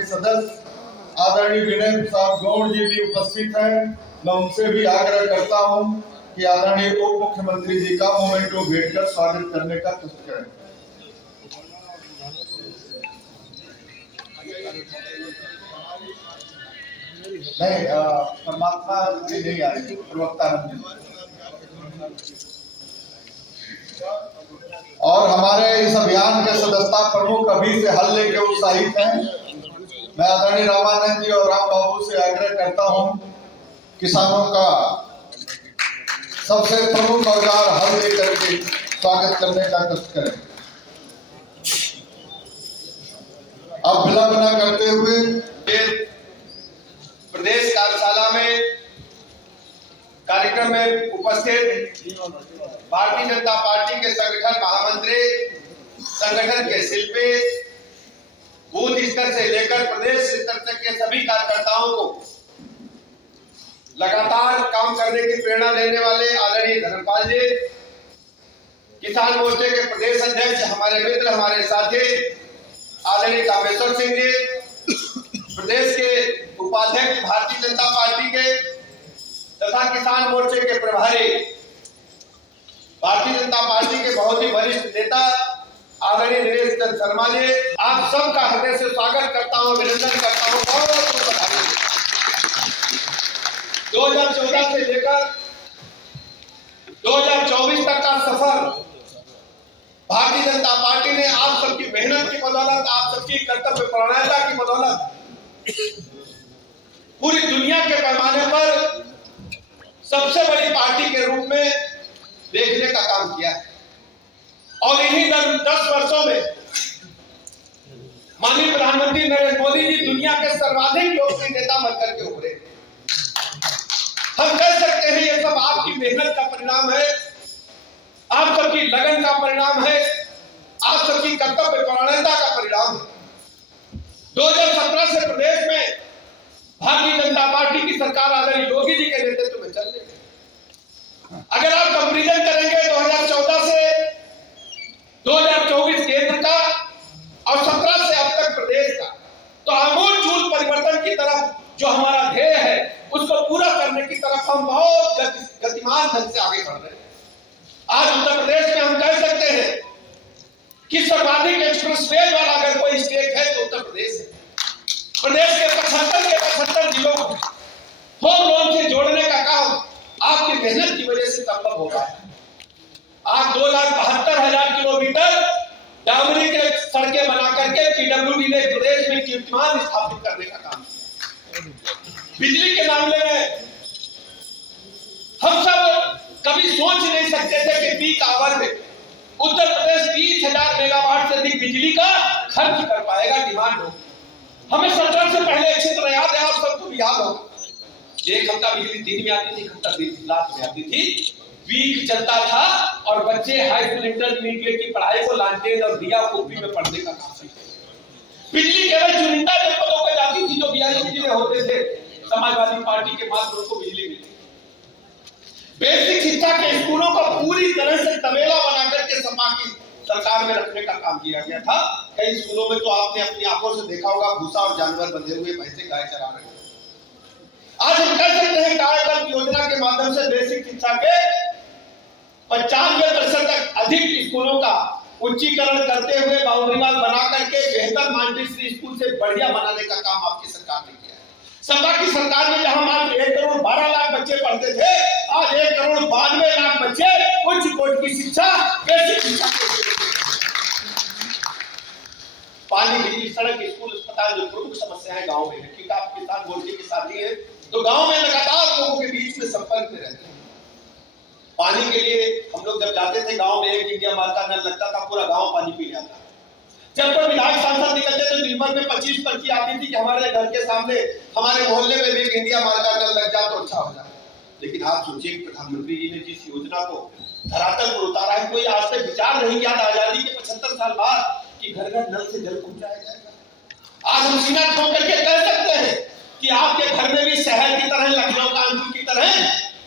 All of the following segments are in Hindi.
के सदस्य आदरणीय विनय प्रसाद गौड़ जी भी उपस्थित हैं। मैं उनसे भी आग्रह करता हूं कि आदरणीय उप मुख्यमंत्री जी का मोमेंटो भेंट कर स्वागत करने का कष्ट करें। नहीं, परमात्मा जी नहीं आ रही, प्रवक्ता और हमारे इस अभियान के सदस्यता प्रमुख अभी से हल लेके उत्साहित हैं। मैं आदरणीय रामानंद जी और राम बाबू से आग्रह करता हूं, किसानों का सबसे प्रमुख औजार हल लेकर के स्वागत करने का कष्ट करें। अब विलंब न करते हुए प्रदेश कार्यशाला में कार्यक्रम में उपस्थित भारतीय जनता पार्टी के संगठन महामंत्री, संगठन के शिल्पी, बूथ स्तर से लेकर प्रदेश स्तर तक के सभी कार्यकर्ताओं को लगातार काम करने की प्रेरणा देने वाले आदरणीय धर्मपाल जी, किसान मोर्चे के प्रदेश अध्यक्ष, हमारे मित्र, हमारे साथी आदरणीय कामेश्वर सिंह जी, प्रदेश के उपाध्यक्ष भारतीय जनता पार्टी के तथा किसान मोर्चे के प्रभारी, भारतीय जनता पार्टी के बहुत ही वरिष्ठ नेता आदरणीय दिनेश चंद्र शर्मा जी, आप सबका हृदय से स्वागत करता हूं, अभिनंदन करता हूं। बहुत बहुत बधाई। 2014 से लेकर 2024 तक का सफर भारतीय जनता पार्टी ने आप सबकी मेहनत की बदौलत, आप सबकी कर्तव्य परायणता की बदौलत पूरी दुनिया के पैमाने पर सबसे बड़ी पार्टी के रूप में देखने का काम किया है। और इन्हीं 10 वर्षों में माननीय प्रधानमंत्री नरेंद्र मोदी जी दुनिया के सर्वाधिक लोकप्रिय नेता बनकर के उभरे। हम कह सकते हैं ये सब आपकी मेहनत का परिणाम है, आप सबकी लगन का परिणाम है, आप सबकी कर्तव्य परायणता का परिणाम है। 2017 से प्रदेश में भारतीय जनता पार्टी की सरकार आदरणीय योगी जी के नेतृत्व में चल रही है। अगर आप कंपैरिजन करेंगे 2014 से 2024 केंद्र का और 17 से अब तक प्रदेश का, तो आमूल परिवर्तन की तरफ जो हमारा ध्येय है उसको पूरा करने की तरफ हम बहुत गतिमान ढंग से आगे बढ़ रहे हैं। आज उत्तर प्रदेश में हम कह सकते हैं कि सर्वाधिक एक्सप्रेसवे वाला अगर कोई स्टेट है तो उत्तर प्रदेश है। प्रदेश के 75 जिलों को होम लोन से जोड़ने का काम आपकी मेहनत की वजह से संभव हो रहा है। आज 2,72,000 किलोमीटर डामरी के सड़कें बना करके पीडब्ल्यूडी ने प्रदेश में कीर्तिमान स्थापित करने का काम किया। बिजली के मामले में हम सब कभी सोच नहीं सकते थे कि पीक आवर में उत्तर प्रदेश 30,000 मेगावाट से अधिक बिजली का खर्च कर पाएगा, डिमांड हो। हमें सरकार से पहले अच्छी तरह याद है, आप सबको भी याद होगा, 1 हफ्ता बिजली दिन में आती थी, 1 हफ्ता रात में आती थी, वीक चलता था और बच्चे हाई स्कूल इंटरमीडिएट की पढ़ाई को लालटेन और दिया कॉपी में पढ़ने का काम करते थे। बिजली केवल चुनिंदा जनपदों को जाती थी जो 42 जिले होते थे, समाजवादी पार्टी के मात्र को बिजली मिलती। बेसिक शिक्षा के स्कूलों को पूरी तरह से तबेला बनाकर के सपा की सरकार में रखने का काम किया गया था। कई स्कूलों में तो आपने अपनी आंखों से देखा होगा, भूसा और जानवर बंधे हुए भैंसे गाय चरा रहे हैं। आज हम कह सकते हैं कायाकल्प योजना के माध्यम से बेसिक शिक्षा के 95% तक अधिक स्कूलों का उच्चीकरण करते हुए बाउंड्री वाल बना करके बेहतर मॉन्टेसरी स्कूल से बढ़िया बनाने का काम आपकी सरकार ने किया है। सपा की सरकार में जहां मात्र 1 करोड़ 12 लाख बच्चे पढ़ते थे, आज 1 करोड़ 92 लाख बच्चे उच्च कोटि की शिक्षा, बेसिक शिक्षा। पानी, बिजली, सड़क, स्कूल, अस्पताल जो प्रमुख समस्याएं गांव में है, क्योंकि आप किसान मोर्चे के साथी हैं तो गांव में लगातार लोगों के बीच में संपर्क में रहते हैं। पानी के लिए हम लोग जब जाते थे गांव में, एक इंडिया मार्ग का नल लगता था, पूरा गांव पानी पी जाता था। जब कोई विधायक सांसद निकलते तो दिन भर में 25 पर्ची आती थी कि हमारे घर के सामने, हमारे मोहल्ले में भी एक इंडिया मार्ग का नल लग जाए तो अच्छा हो जाए। लेकिन आप सोचिए प्रधानमंत्री जी ने जिस योजना को धरातल पर उतारा है, कोई आज तक विचार नहीं किया आजादी के 75 साल बाद कि घर घर नल से जल पहुंचाया जाएगा। आज हम सीना ठोक करके कह सकते हैं कि आपके घर में भी शहर की तरह, लखनऊ कानपुर की तरह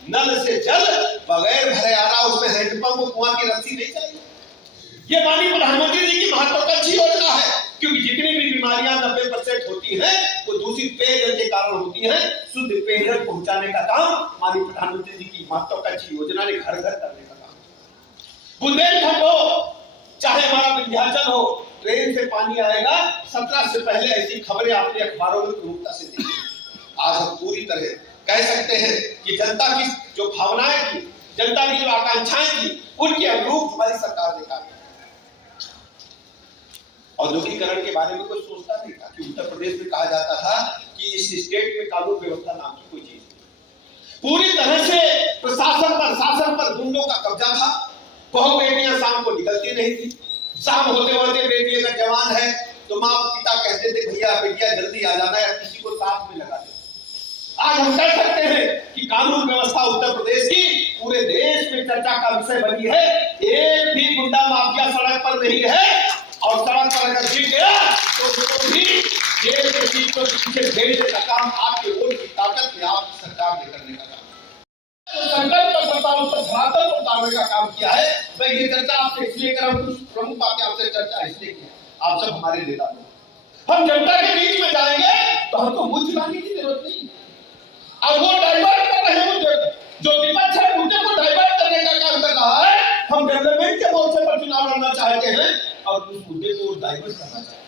नल से जल बगैर भरे आ रहा, उसमें हैंडपंप को कुआं की रस्सी नहीं चाहिए। ये माननीय प्रधानमंत्री जी की महत्वाकांक्षी योजना है, क्योंकि जितनी भी बीमारियां 90% होती होती है वो दूषित पेयजल के कारण होती है। शुद्ध पेयजल पहुंचाने का काम माननीय प्रधानमंत्री जी की महत्वाकांक्षी योजना ने घर घर करने का काम। बुंदेलखंड हो चाहे हमारा विंध्याचल हो, ट्रेन से पानी आएगा 17 से पहले, ऐसी खबरें आपने अखबारों में प्रमुखता से देखी। आज हम पूरी तरह कह सकते हैं कि जनता की जो भावनाएं थी, जनता की जो आकांक्षाएं थी, उनके अनुरूप हमारी सरकार ने काम। औद्योगिकरण के बारे में कोई सोचता नहीं था कि उत्तर प्रदेश में कहा जाता था कि इस स्टेट में कानून व्यवस्था नाम की कोई चीज नहीं। पूरी तरह से प्रशासन पर, शासन पर गुंडों का कब्जा था। बहु बेटियां शाम को निकलती नहीं थी। शाम होते होते बेटी अगर जवान है तो माँ पिता कहते थे भैया बेटिया जल्दी आ जाना है, किसी को साथ में लगा दे। आज हम कह सकते हैं कि कानून व्यवस्था उत्तर प्रदेश की पूरे देश में चर्चा का विषय बनी है। एक भी गुंडा माफिया सड़क पर नहीं है, और सड़क पर अगर गिर गया तो उसको भी जेल के सीट को पीछे भेजने का काम आपके वोट की ताकत में आपकी सरकार ने करने का काम, संकल्प पर सरकार पर धरातल पर उतारने का काम किया है। मैं ये चर्चा आपसे इसलिए कर रहा हूं, कुछ प्रमुख बातें आपसे चर्चा इसलिए की, आप सब हमारे नेता लोग, हम जनता के बीच में जाएंगे तो हमको मुझ लाने की जरूरत नहीं। अब वो डाइवर्ट कर रहे हैं मुद्दे, जो विपक्ष है मुद्दे को डाइवर्ट करने का काम कर रहा है। हम डेवलपमेंट के मोर्चे पर चुनाव लड़ना चाहते हैं और उस मुद्दे को डाइवर्ट करना चाहते हैं।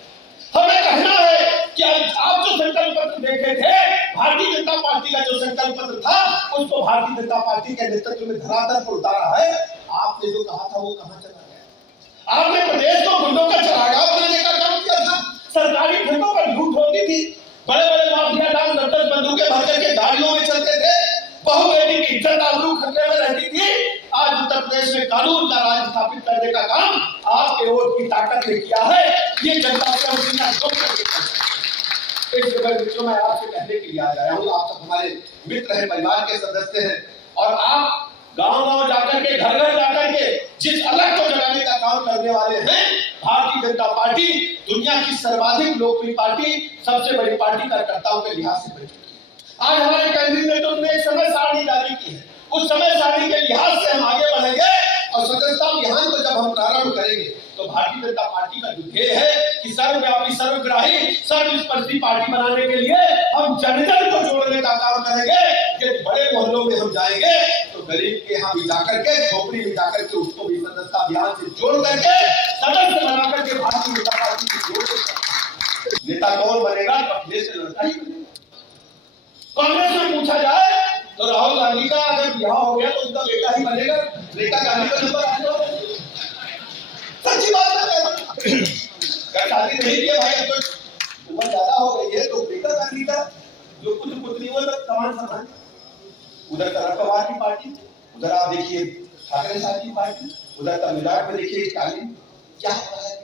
हमें कहना है कि आप जो संकल्प पत्र देखे थे, भारतीय जनता पार्टी का जो संकल्प पत्र था, उसको भारतीय जनता पार्टी के नेतृत्व में धरातल पर उतारा है। आपने जो कहा था वो कहां चला गया? आपने प्रदेश को गुंडों का चरागाह बनाने का काम किया था। सरकारी खंडों पर लूट होती थी, बड़े बड़े माफिया डाल 10 बंदूकें भर करके गाड़ियों में चलते थे, बहु बेटी की इज्जत आबरू खतरे में रहती थी। आज उत्तर प्रदेश में कानून का राज स्थापित करने का काम आपके वोट की ताकत ने किया है। ये जनता से हम मैं आपसे कहने के लिए आ गया हूँ। आप सब हमारे मित्र हैं, परिवार के सदस्य हैं, और आप गांव-गांव जाकर के, घर घर जाकर के जिस अलग को जगाने का काम करने वाले हैं, भारतीय जनता पार्टी दुनिया की सर्वाधिक लोकप्रिय पार्टी, सबसे बड़ी पार्टी कार्यकर्ताओं के लिहाज से बन चुकी है। आज हमारे केंद्रीय नेतृत्व ने एक समय सारणी जारी की है। उस समय सारणी के लिहाज से हम आगे बढ़ेंगे और सदस्यता अभियान को जब हम प्रारंभ करेंगे तो भारतीय जनता पार्टी का जो ध्येय है कि सर्वव्यापी, सर्वग्राही, सर्वस्पर्शी पार्टी बनाने के लिए हम जन-जन को जोड़ने का काम करेंगे। यदि बड़े मोहल्लों में हम जाएंगे तो गरीब के यहाँ भी जाकर के, झोपड़ी में जाकर के उसको भी सदस्यता अभियान से जोड़ करके, सदस्य बना करके भारतीय जनता पार्टी को जोड़। नेता कौन बनेगा? देश से लड़का ही बनेगा। कांग्रेस में पूछा जाए तो राहुल गांधी का अगर बिहार हो गया तो उनका बेटा ही बनेगा। रेखा गांधी का नंबर आ जाओ, सच्ची बात है। शादी नहीं किया भाई, अब तो उम्र ज्यादा हो गई है, तो रेखा गांधी का जो कुछ पुत्रियों तक समान समान, उधर शरद पवार की पार्टी, उधर आप देखिए ठाकरे साहब की पार्टी, उधर तमिलनाडु में देखिए स्टालिन। क्या हो रहा है?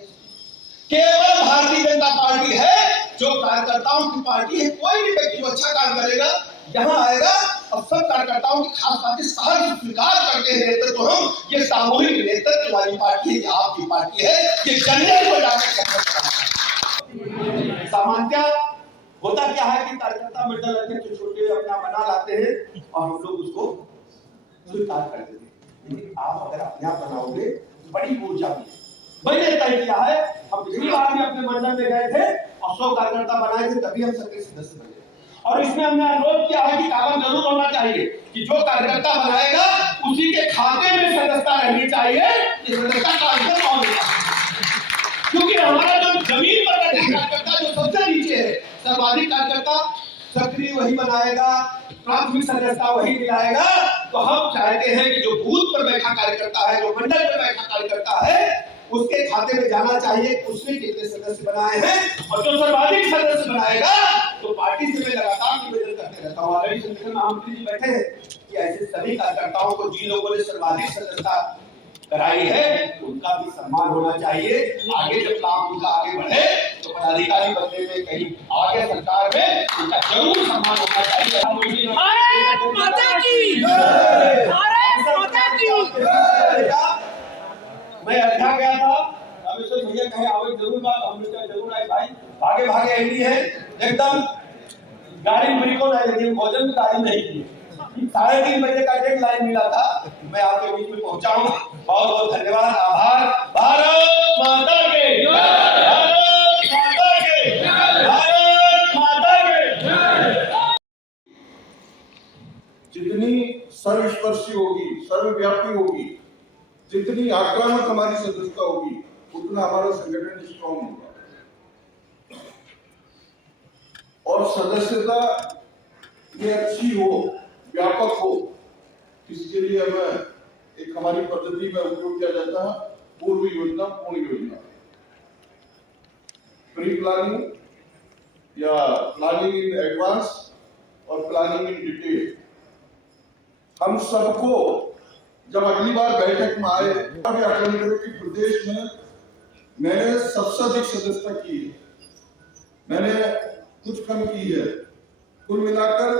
केवल भारतीय जनता पार्टी है जो कार्यकर्ताओं की पार्टी है। कोई भी व्यक्ति जो अच्छा काम करेगा यहाँ आएगा और सब कार्यकर्ताओं की खास बातें सहज स्वीकार करते हैं। नेतृत्व हम ये सामूहिक नेतृत्व वाली पार्टी है, आपकी पार्टी है, ये जनता को जाकर सामान्यतः होता क्या है कि कार्यकर्ता मंडल अध्यक्ष छोटे अपना बना लाते हैं और हम लोग उसको स्वीकार कर देते हैं। आप अगर अपने आप बनाओगे बड़ी ऊर्जा मिलेगी। मैंने तय किया है, हम पिछली बार भी अपने मंडल में गए थे और 100 कार्यकर्ता बनाए थे, तभी हम सक्रिय सदस्य बने। और इसमें हमने अनुरोध किया है कि कागज जरूर होना चाहिए कि जो कार्यकर्ता बनाएगा उसी के खाते में सदस्यता रहनी चाहिए। ये सदस्यता का अंतर कौन है? क्योंकि हमारा जो जमीन पर कार्यकर्ता जो सबसे नीचे है, सर्वाधिक कार्यकर्ता सक्रिय वही बनाएगा, प्राथमिक सदस्यता वही दिलाएगा। तो हम चाहते हैं कि जो बूथ पर बैठा कार्यकर्ता है, जो मंडल पर बैठा कार्यकर्ता है, उसके खाते में जाना चाहिए उसने कितने सदस्य बनाए हैं, और जो सर्वाधिक सदस्य बनाएगा तो पार्टी से मैं लगातार निवेदन करते रहता हूँ। आदरणीय संगठन महामंत्री जी बैठे हैं कि ऐसे सभी कार्यकर्ताओं को जिन लोगों ने सर्वाधिक सदस्यता कराई है उनका भी सम्मान होना चाहिए। आगे जब काम उनका आगे बढ़े तो पदाधिकारी बनने में कहीं आगे सरकार में उनका जरूर सम्मान होना चाहिए। भारत माता की जय, भारत माता की जय। मैं अयोध्या गया था, रामेश्वर भैया कहे आवे जरूर बात, हम लोग जरूर आए भाई। भागे भागे ऐसी है एकदम, गाड़ी मेरी को नहीं लगी, भोजन की गाड़ी नहीं की। 3:30 बजे का डेडलाइन मिला था, मैं आपके बीच में पहुंचा हूं। बहुत बहुत धन्यवाद, आभार। भारत माता के जय, भारत माता के जय, भारत सर्वस्पर्शी होगी, सर्वव्यापी होगी, जितनी आक्रामक हमारी सदस्यता होगी उतना हमारा संगठन स्ट्रॉन्ग होगा। और सदस्यता ये अच्छी हो, व्यापक हो, इसके लिए हमें एक हमारी पद्धति में उपयोग किया जाता है पूर्व योजना, पूर्ण योजना, प्री प्लानिंग या प्लानिंग इन एडवांस और प्लानिंग इन डिटेल। हम सबको जब अगली बार बैठक में आए तब आकलन करें कि प्रदेश में मैंने सबसे अधिक सदस्यता की है, मैंने कुछ कम की है, कुल मिलाकर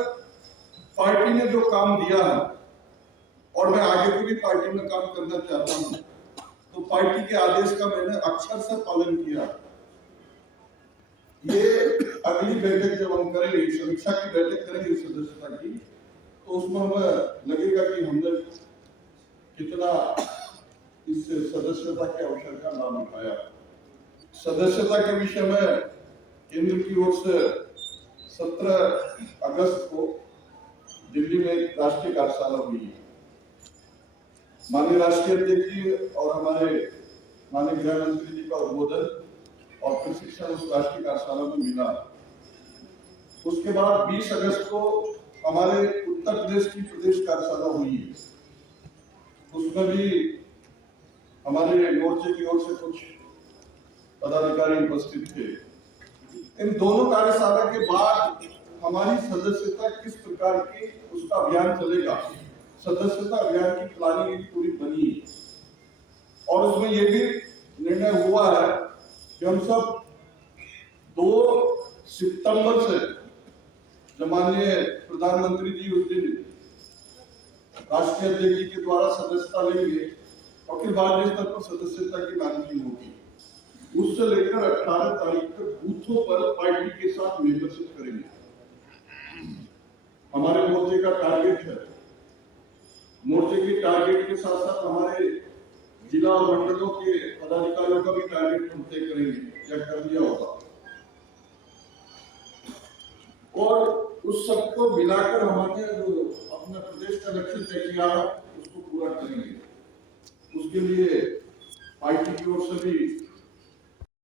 पार्टी ने जो काम दिया है और मैं आगे भी पार्टी में काम करना चाहता हूं, तो पार्टी के आदेश का मैंने अक्षर से पालन किया। ये अगली बैठक जब हम करेंगे, समीक्षा की बैठक करेंगे सदस्यता की, तो उसमें हमें लगेगा कि हमने कितना इस सदस्यता के अवसर का लाभ उठाया। सदस्यता के विषय में केंद्र की ओर से 17 अगस्त को दिल्ली में एक राष्ट्रीय कार्यशाला हुई है। माननीय राष्ट्रीय अध्यक्ष जी और हमारे माननीय गृह मंत्री जी का उद्बोधन और प्रशिक्षण उस राष्ट्रीय कार्यशाला में मिला। उसके बाद 20 अगस्त को हमारे उत्तर प्रदेश की प्रदेश कार्यशाला हुई है, उसमें भी हमारे मोर्चे की ओर से कुछ पदाधिकारी उपस्थित थे। इन दोनों कार्यशाला के बाद हमारी सदस्यता किस प्रकार की उसका अभियान चलेगा, सदस्यता अभियान की प्लानिंग पूरी बनी और उसमें ये भी निर्णय हुआ है कि हम सब 2 सितंबर से, जब माननीय प्रधानमंत्री जी उस दिन राष्ट्रीय अध्यक्ष जी के द्वारा सदस्यता लेंगे और फिर भारतीय स्तर पर सदस्यता की मैनेजिंग होगी, उससे लेकर 18 तारीख तक बूथों पर पार्टी के साथ मेंबरशिप करेंगे। हमारे मोर्चे का टारगेट है, मोर्चे के टारगेट के साथ साथ हमारे जिला और मंडलों के पदाधिकारियों का भी टारगेट हम तय करेंगे या कर दिया होगा, और उस सबको मिलाकर हमने जो अपना प्रदेश का लक्ष्य तय किया उसको पूरा करेंगे। उसके लिए पार्टी की ओर से भी